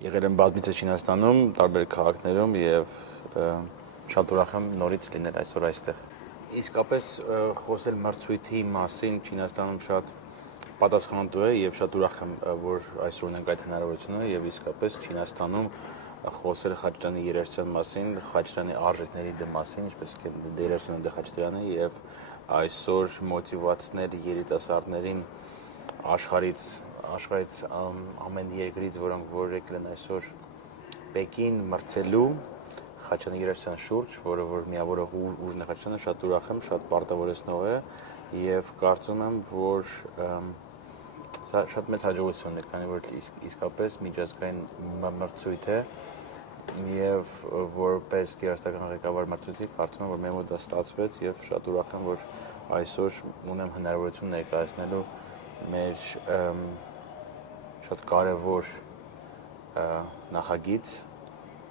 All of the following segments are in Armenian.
Եղել եմ բազմիցս Չինաստանում, տարբեր քաղաքներում եւ շատ ուրախ եմ նորից լինել այսօր այստեղ։ Իսկապես խոսել մրցույթի մասին Չինաստանում շատ պատասխանատու է եւ շատ ուրախ եմ, որ այսօր ունենք այդ հնարավորությունը եւ իսկապես Չինաստանում խոսել Խաչատրյանի երաժշտության մասին, Խաչատրյանի արժեքների մասին, ինչպես કે երաժշտությունը Խաչատրյանը եւ այսօր մոտիվացնել երիտասարդներին աշխարհից ամեն երկրից, որոնք որ եկել են այսօր Պեկին մրցելու Խաչատրյանի երաժշտության շուրջ, որը որ միավորող ուժն է Խաչատրյանը, շատ ուրախ եմ, շատ պարտավորեցնող է եւ կարծում եմ, որ սա շատ մեծ հաջողություն է, քանի որ իսկապես միջազգային մրցույթ է եւ որպես երաժշտական ղեկավար մրցույթի կարծում եմ, որ մեր մոտ դա ստացվեց եւ շատ ուրախ եմ, որ այսօր ունեմ հնարավորություն ներկայացնելու մեր շատ կարևոր նախագիծ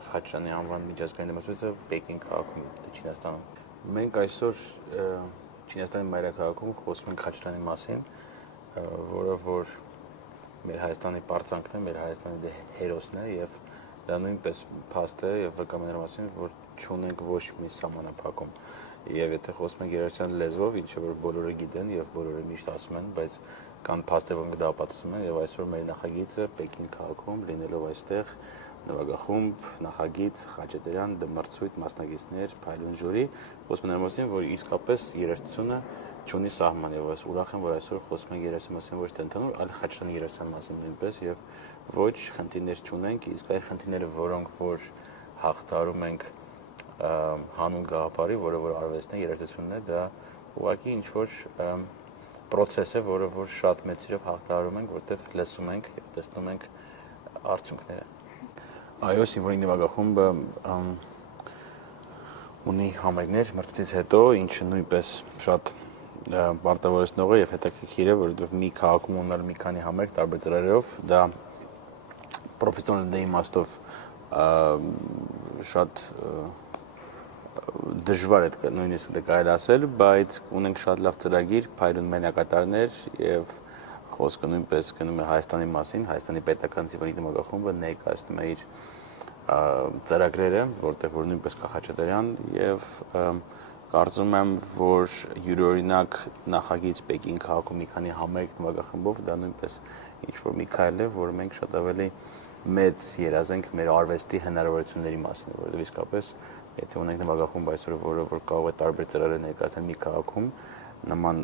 Խաչատրյանի անվան միջազգային մրցույթը Պեկին քաղաքում, Չինաստանում։ Մենք այսօր Չինաստանի մայրաքաղաքում խոսում ենք Խաչատրյանի մասին, որը որ մեր Հայաստանի պարծանքն է, մեր Հայաստանի հերոսն է եւ դա նույնպես փաստ է եւ վկայում մասին, որ չունենք ոչ մի սահմանափակում։ Եվ եթե խոսում ենք երաժշտության լեզվով, ինչը որ բոլորը գիտեն եւ բոլորը միշտ ասում են, բայց կան փաստեր, որոնք դա ապացուցում են եւ այսօր մեր նախագիծը Պեկին քաղաքում լինելով այստեղ նվագախումբ, նախագիծ, Խաչատրյան, դմրցույթ, մասնակիցներ, փայլուն ժյուրի, խոսում են մասին, որ իսկապես երաժշտությունը չունի սահման եւ ես ուրախ եմ, որ այսօր խոսում ենք երաժշտության մասին ոչ թե ընդհանուր, այլ Խաչատրյանի երաժշտության մասին նույնպես եւ ոչ խնդիրներ չունենք, իսկ այդ խնդիրները, որոնք որ հաղթարում ենք հանուն գաղափարի, որը որ արվեստն է, երաժշտությունն է, դա ուղղակի ինչ որ process է, որը որ շատ մեծ իրով հաղթահարում ենք, որտեղ լսում ենք եւ տեսնում ենք արդյունքները։ Այո, սիմֆոնիկ նվագախումբը ունի համերգներ մրցույթից հետո, ինչը նույնպես շատ պարտավորեցնող է եւ հետաքրքիր է, որովհետեւ մի քաղաքում ունենալ մի քանի համերգ տարբեր ծրագրերով, դա պրոֆեսիոնալ իմաստով շատ դժվար է նույնիսկ կարելի ասել, բայց ունենք շատ լավ ծրագիր, փայլուն մենակատարներ եւ խոսքը նույնպես գնում է Հայաստանի մասին, Հայաստանի պետական սիմֆոնիկ նվագախումբը ներկայացնում է իր ծրագրերը, որտեղ որ նույնպես կա Խաչատրյան եւ կարծում եմ, որ յուրօրինակ նախագիծ Պեկին քաղաքում մի քանի համերգ նվագախմբով դա նույնպես ինչ որ մի քայլ է, որ մենք շատ ավելի մեծ երազենք մեր արվեստի հնարավորությունների մասին, որովհետեւ իսկապես եթե ունենք նվագախումբ այսօր, որը որ կարող է տարբեր ծրագրեր ներկայացնել մի քաղաքում, նման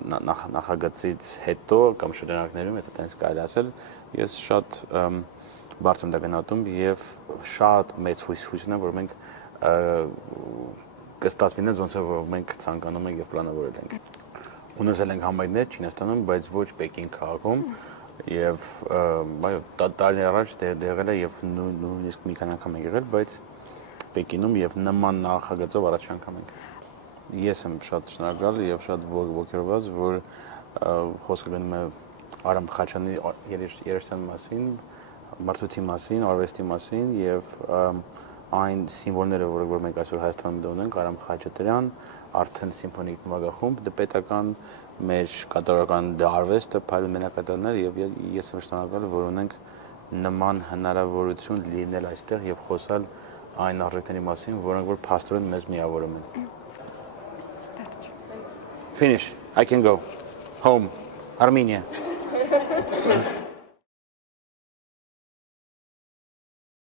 նախագծից հետո կամ շրջանակներում, եթե տենց կարելի ասել, ես շատ բարձր եմ դա գնահատում եւ շատ մեծ հույս ունեմ, որ մենք կստացվի նենց ոնց որ մենք ցանկանում ենք եւ պլանավորել ենք։ Ունեցել ենք համերգներ Չինաստանում, բայց ոչ Պեկին քաղաքում եւ այո, տարիներ առաջ եղել է եւ նույնիսկ մի քանի անգամ եղել, բայց Պեկինում եւ նման նախագծով առաջ անգամ ենք։ Ես եմ շատ շնորհակալ եւ շատ ողջորված, որ խոսքը գնում է Արամ Խաչյանի երաժշտության մասին, մրցույթի մասին, արվեստի մասին եւ այն սիմվոլները, որ մենք այսօր Հայաստանում ունենք, Արամ Խաչատրյան, արդեն սիմֆոնիկ նվագախումբ, պետական մեր կատարողական արվեստը, փայլուն մենակատարներ եւ ես եմ շնորհակալ, որ ունենք նման հնարավորություն լինել այստեղ եւ խոսալ այն արժեքների մասին, որոնք որ փաստորեն մեզ միավորում են։ Finish. I can go. Home. Armenia.